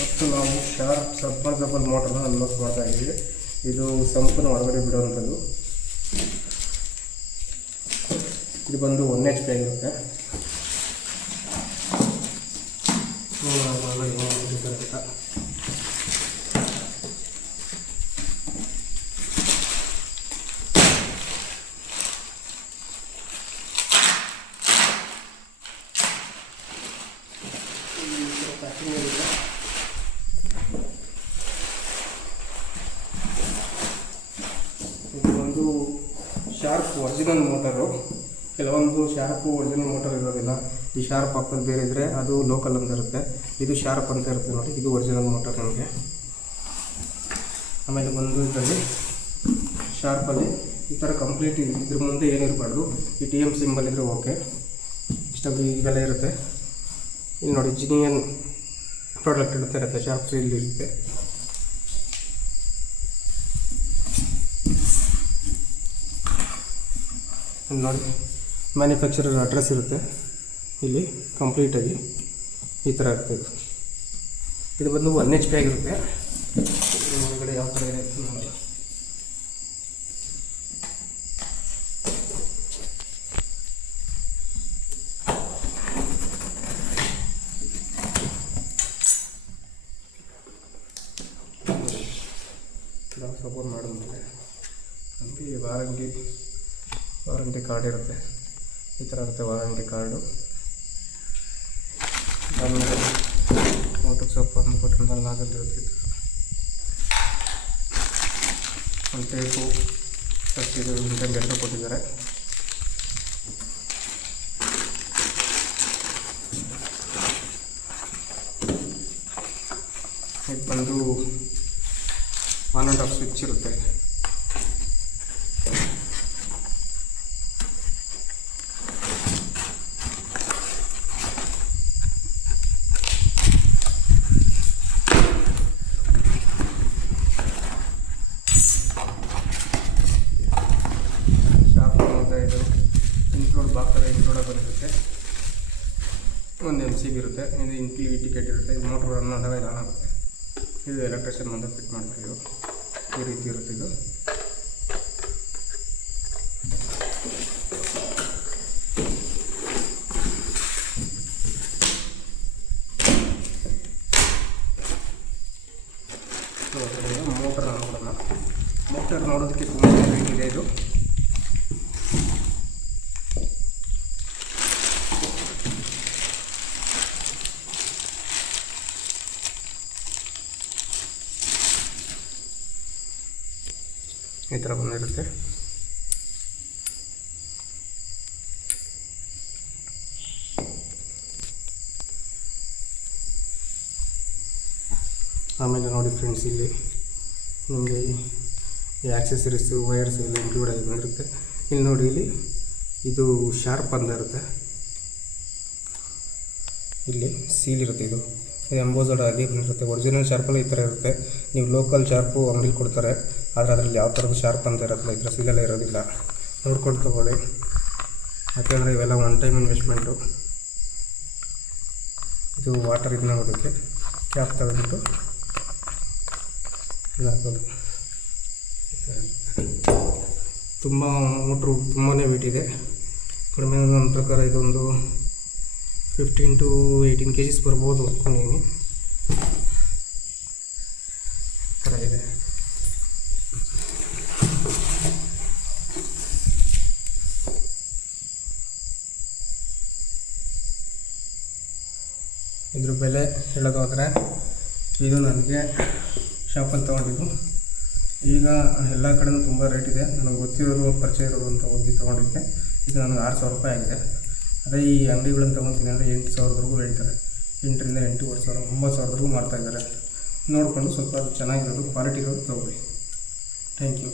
ಮತ್ತು ನಾವು sharp submersible ಮೋಟರ್ನ unlock ಮಾಡ್ತಾ ಇದ್ದೀವಿ. ಇದು ಸಂಪೂರ್ಣ ಹೊರಗಡೆ ಬಿಡುವಂಥದ್ದು. ಇದು ಬಂದು 1 HP ಆಗಿರುತ್ತೆ. ಇದು ಒಂದು ಶಾರ್ಪ್ ಒರಿಜಿನಲ್ ಮೋಟರು. ಕೆಲವೊಂದು ಶಾರ್ಪು ಒರಿಜಿನಲ್ ಮೋಟರ್ ಇರೋದಿಲ್ಲ. ಈ ಶಾರ್ಪ್ ಹಾಕೋದು ಬೇರೆ ಇದ್ದರೆ ಅದು ಲೋಕಲ್ ಅಂತ ಇರುತ್ತೆ. ಇದು ಶಾರ್ಪ್ ಅಂತ ಇರುತ್ತೆ ನೋಡಿ. ಇದು ಒರಿಜಿನಲ್ ಮೋಟರ್ ನಮಗೆ. ಆಮೇಲೆ ಬಂದು ಇದರಲ್ಲಿ ಶಾರ್ಪಲ್ಲಿ ಈ ಥರ ಕಂಪ್ಲೀಟ್ ಇದ್ರ ಮುಂದೆ ಏನಿರಬಾರ್ದು. ಈ TM ಸಿಂಬಲ್ ಇದ್ದರೆ ಓಕೆ. ಇಷ್ಟೊಂದು ಇದೆಲ್ಲ ಇರುತ್ತೆ. ಇಲ್ಲಿ ನೋಡಿ ಜಿನಿಯನ್ ಪ್ರಾಡಕ್ಟ್ ಇರುತ್ತೆ. ಶಾರ್ಪ್ ಇಲ್ಲಿ ಇರುತ್ತೆ. ನೋಡಿ ಮ್ಯಾನುಫ್ಯಾಕ್ಚರರ್ ಅಡ್ರೆಸ್ ಇರುತ್ತೆ. ಇಲ್ಲಿ ಕಂಪ್ಲೀಟಾಗಿ ಈ ಥರ ಇರುತ್ತೆ. ಇದು ಬಂದು 1 HP ಆಗಿರುತ್ತೆ. ಒಳಗಡೆ ಯಾವ ಥರ ಇದೆ ನೋಡಿ. ಸಪೋರ್ಟ್ ಮಾಡಿದ್ಮೇಲೆ ನಮಗೆ ವಾರಂಟಿ ಕಾರ್ಡ್ ಇರುತ್ತೆ. ಈ ಥರ ಇರುತ್ತೆ ವಾರಂಟಿ ಕಾರ್ಡು. ಆಮೇಲೆ ಮೋಟರ್ ಸೊಪ್ಪು ಒಂದು ಕೊಟ್ಟಿದ್ದಲ್ಲಿ ಆಗಲ್ಲಿರುತ್ತೆ. ಒಂದು ಟೇಪು ಇದು ಇಂಟರ್ಗೆಲ್ಲ ಕೊಟ್ಟಿದ್ದಾರೆ. ಇದು ಬಂದು ಆನ್ ಆ್ಯಂಡ್ ಆಫ್ ಸ್ವಿಚ್ ಇರುತ್ತೆ. ಇದು ಇನ್ಕ್ಲೂಡ್ ಬಂದಿರುತ್ತೆ. ಒಂದು MCB ಇರುತ್ತೆ. ಇದು ಇಂಡಿಕೇಟ್ ಇರುತ್ತೆ. ಇದು ಮೋಟ್ರ್ ರನ್ ಆದಾಗ ಇದು ಆನ್ ಆಗುತ್ತೆ. ಇದು ಎಲೆಕ್ಟ್ರಿಷಿಯನ್ ಬಂದು ಫಿಟ್ ಮಾಡ್ತಾರೆ. ಇದು ಈ ರೀತಿ ಇರುತ್ತೆ. ಇದು ಮೋಟರ್ ನೋಡೋದಕ್ಕೆ ತುಂಬ ಇದೆ. ಇದು ಈ ಥರ ಬಂದಿರುತ್ತೆ. ಆಮೇಲೆ ನೋಡಿ ಫ್ರೆಂಡ್ಸ್, ಇಲ್ಲಿ ನಿಮಗೆ ಈ ಆಕ್ಸೆಸರೀಸು ವೈರ್ಸ್ ಎಲ್ಲ ಇನ್ಕ್ಲೂಡ್ ಆಗಿ ಬಂದಿರುತ್ತೆ. ಇಲ್ಲಿ ನೋಡಿ, ಇಲ್ಲಿ ಇದು ಶಾರ್ಪ್ ಅಂತ ಇರುತ್ತೆ. ಇಲ್ಲಿ ಸೀಲ್ ಇರುತ್ತೆ. ಇದು ಎಂಬೋಸಡ್ ಆಗಿ ಬಂದಿರುತ್ತೆ. ಒರಿಜಿನಲ್ ಶಾರ್ಪಲ್ಲಿ ಈ ಥರ ಇರುತ್ತೆ. ನೀವು ಲೋಕಲ್ ಶಾರ್ಪು ಅಂಗಡಿಲಿ ಕೊಡ್ತಾರೆ. ಆದರೆ ಅದರಲ್ಲಿ ಯಾವ ಥರದ್ದು ಶಾರ್ಪ್ ಅಂತ ಇರೋದಿಲ್ಲ. ಇದರ ಸೀಲೆಲ್ಲ ಇರೋದಿಲ್ಲ. ನೋಡ್ಕೊಂಡು ತೊಗೊಳ್ಳಿ. ಯಾಕೆಂದರೆ ಇವೆಲ್ಲ ಒನ್ ಟೈಮ್ ಇನ್ವೆಸ್ಟ್ಮೆಂಟು. ಇದು ವಾಟರ್ ಇದನ್ನ ನೋಡೋದಕ್ಕೆ ಕ್ಯಾಪ್ ತೆಗೆದ್ಬಿಟ್ಟು ಇದು ಹಾಕೋದು. ತುಂಬ ಮೋಟ್ರು ತುಂಬಾ ವೇಟ್ ಇದೆ. ಕಡಿಮೆ ನನ್ನ ಪ್ರಕಾರ ಇದೊಂದು 15 to 18 kgs ಬರ್ಬೋದು ಅಂದ್ಕೊಂಡಿದ್ದೀನಿ. ಥರ ಇದೆ. ಇದ್ರ ಬೆಲೆ ಹೇಳೋದಾದರೆ ಇದು ನನಗೆ ಶಾಪಲ್ಲಿ ತೊಗೊಂಡಿದ್ದು. ಈಗ ಎಲ್ಲ ಕಡೆಯೂ ತುಂಬ ರೇಟ್ ಇದೆ. ನನಗೆ ಗೊತ್ತಿರೋರು ಪರಿಚಯ ಇರೋರು ಅಂತ ಹೋಗಿ ತೊಗೊಂಡಿದ್ದೆ. ಇದು ನನಗೆ 6,000 ರೂಪಾಯಿ ಆಗಿದೆ. ಅದೇ ಈ ಅಂಗಡಿಗಳನ್ನು ತೊಗೊತೀನಿ ಅಂದರೆ 8,000ವರೆಗೂ ಹೇಳ್ತಾರೆ. 8,000ರಿಂದ 8,500 9,000ವರೆಗೂ ಮಾಡ್ತಾಯಿದ್ದಾರೆ. ನೋಡಿಕೊಂಡು ಸ್ವಲ್ಪ ಚೆನ್ನಾಗಿರೋದು ಕ್ವಾಲಿಟಿ ಇರೋದು ತೊಗೊಳ್ಳಿ. Thank you.